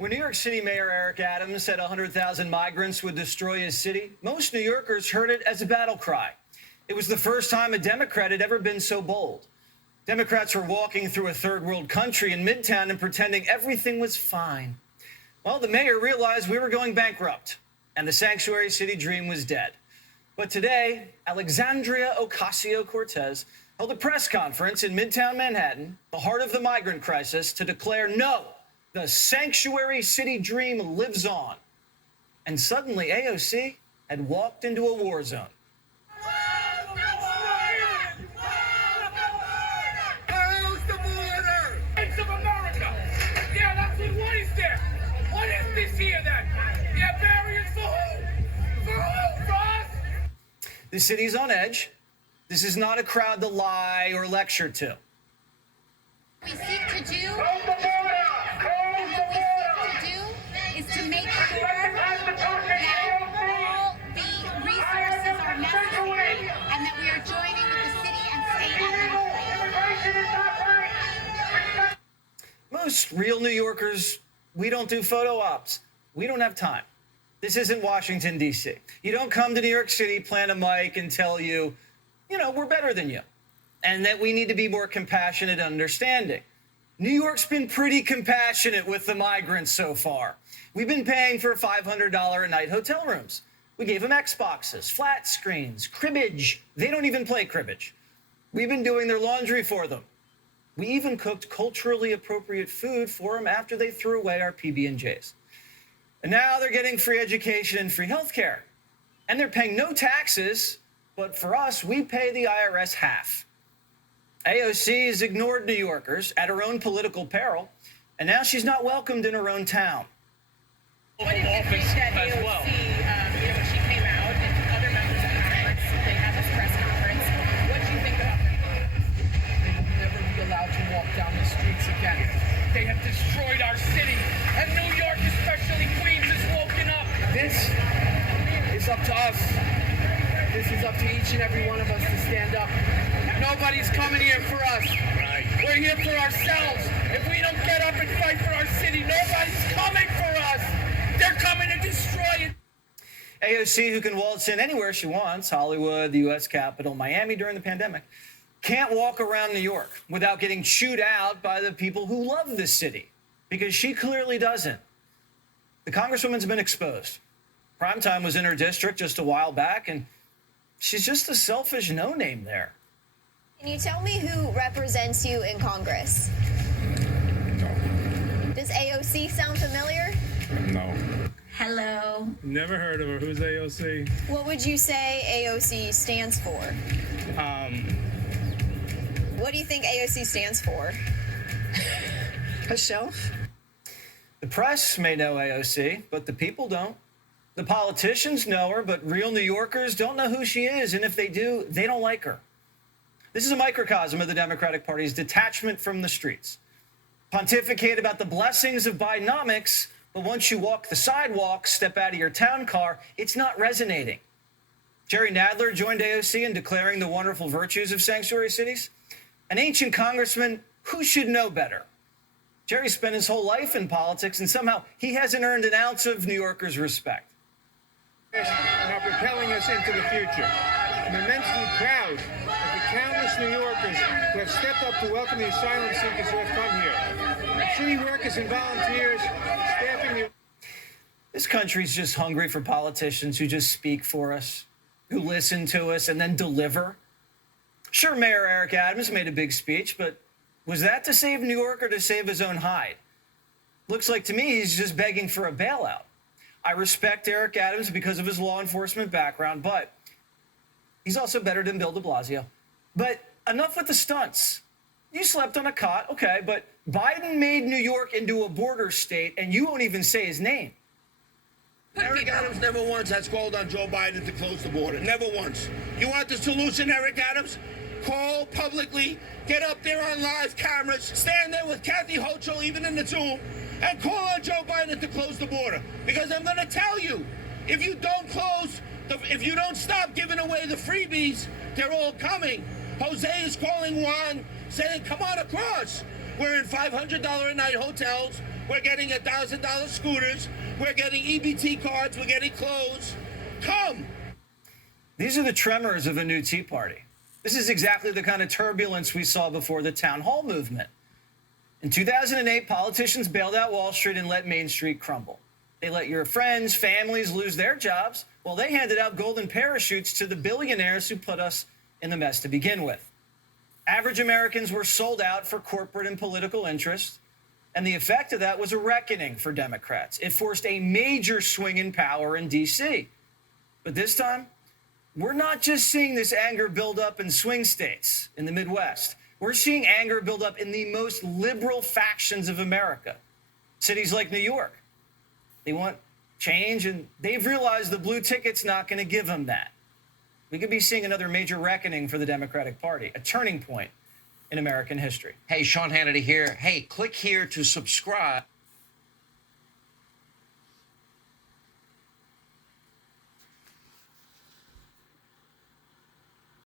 When New York City Mayor Eric Adams said 100,000 migrants would destroy his city, most New Yorkers heard it as a battle cry. It was the first time a Democrat had ever been so bold. Democrats were walking through a third world country in Midtown and pretending everything was fine. Well, the mayor realized we were going bankrupt and the sanctuary city dream was dead. But today, Alexandria Ocasio-Cortez held a press conference in Midtown Manhattan, the heart of the migrant crisis, to declare no, the sanctuary city dream lives on. And suddenly AOC had walked into a war zone. Close the border! States of America! Yeah, that's it. What is there? What is this here then? Yeah, barriers for who? For who? For us? The city's on edge. This is not a crowd to lie or lecture to. We seek to do, and what we seek to do is to make sure that all the resources are necessary and that we are joining with the city and state administration. Most real New Yorkers, we don't do photo ops. We don't have time. This isn't Washington, D.C. You don't come to New York City, plant a mic, and tell you, we're better than you, and that we need to be more compassionate and understanding. New York's been pretty compassionate with the migrants so far. We've been paying for $500 a night hotel rooms. We gave them Xboxes, flat screens, cribbage. They don't even play cribbage. We've been doing their laundry for them. We even cooked culturally appropriate food for them after they threw away our PB&Js. And now they're getting free education and free health care. And they're paying no taxes, but for us, we pay the IRS half. AOC has ignored New Yorkers at her own political peril, and now she's not welcomed in her own town. What did you think that AOC, when she came out, and other members of Congress, they had this press conference, what do you think about them? They will never be allowed to walk down the streets again. They have destroyed our city, and New York, especially Queens, is woken up. This is up to us. This is up to each and every one of us to stand up. Nobody's coming here for us. Right. We're here for ourselves. If we don't get up and fight for our city, nobody's coming for us. They're coming to destroy it. AOC, who can waltz in anywhere she wants, Hollywood, the U.S. Capitol, Miami during the pandemic, can't walk around New York without getting chewed out by the people who love this city, because she clearly doesn't. The Congresswoman's been exposed. Primetime was in her district just a while back, and she's just a selfish no-name there. Can you tell me who represents you in Congress? Does AOC sound familiar? No. Hello. Never heard of her. Who's AOC? What would you say AOC stands for? What do you think AOC stands for? A shelf? The press may know AOC, but the people don't. The politicians know her, but real New Yorkers don't know who she is, and if they do, they don't like her. This is a microcosm of the Democratic Party's detachment from the streets. Pontificate about the blessings of Bidenomics, but once you walk the sidewalk, step out of your town car, it's not resonating. Jerry Nadler joined AOC in declaring the wonderful virtues of sanctuary cities. An ancient congressman who should know better. Jerry spent his whole life in politics, and somehow he hasn't earned an ounce of New Yorkers' respect. And are propelling us into the future. I'm immensely proud of the countless New Yorkers who have stepped up to welcome the asylum seekers who have come here. City workers and volunteers staffing the... This country's just hungry for politicians who just speak for us, who listen to us, and then deliver. Sure, Mayor Eric Adams made a big speech, but was that to save New York or to save his own hide? Looks like to me he's just begging for a bailout. I respect Eric Adams because of his law enforcement background, but he's also better than Bill de Blasio. But enough with the stunts. You slept on a cot, okay, but Biden made New York into a border state, and you won't even say his name. Eric Adams never once has called on Joe Biden to close the border. Never once. You want the solution, Eric Adams? Call publicly, get up there on live cameras, stand there with Kathy Hochul, even in the Zoom, and call on Joe Biden to close the border. Because I'm going to tell you, if you don't stop giving away the freebies, they're all coming. Jose is calling Juan, saying, come on across. We're in $500 a night hotels. We're getting $1,000 scooters. We're getting EBT cards. We're getting clothes. Come. These are the tremors of a new Tea Party. This is exactly the kind of turbulence we saw before the town hall movement. In 2008, politicians bailed out Wall Street and let Main Street crumble. They let your friends, families lose their jobs, while they handed out golden parachutes to the billionaires who put us in the mess to begin with. Average Americans were sold out for corporate and political interests, and the effect of that was a reckoning for Democrats. It forced a major swing in power in D.C. But this time, we're not just seeing this anger build up in swing states in the Midwest. We're seeing anger build up in the most liberal factions of America. Cities like New York. They want change, and they've realized the blue ticket's not going to give them that. We could be seeing another major reckoning for the Democratic Party, a turning point in American history. Hey, Sean Hannity here. Hey, click here to subscribe.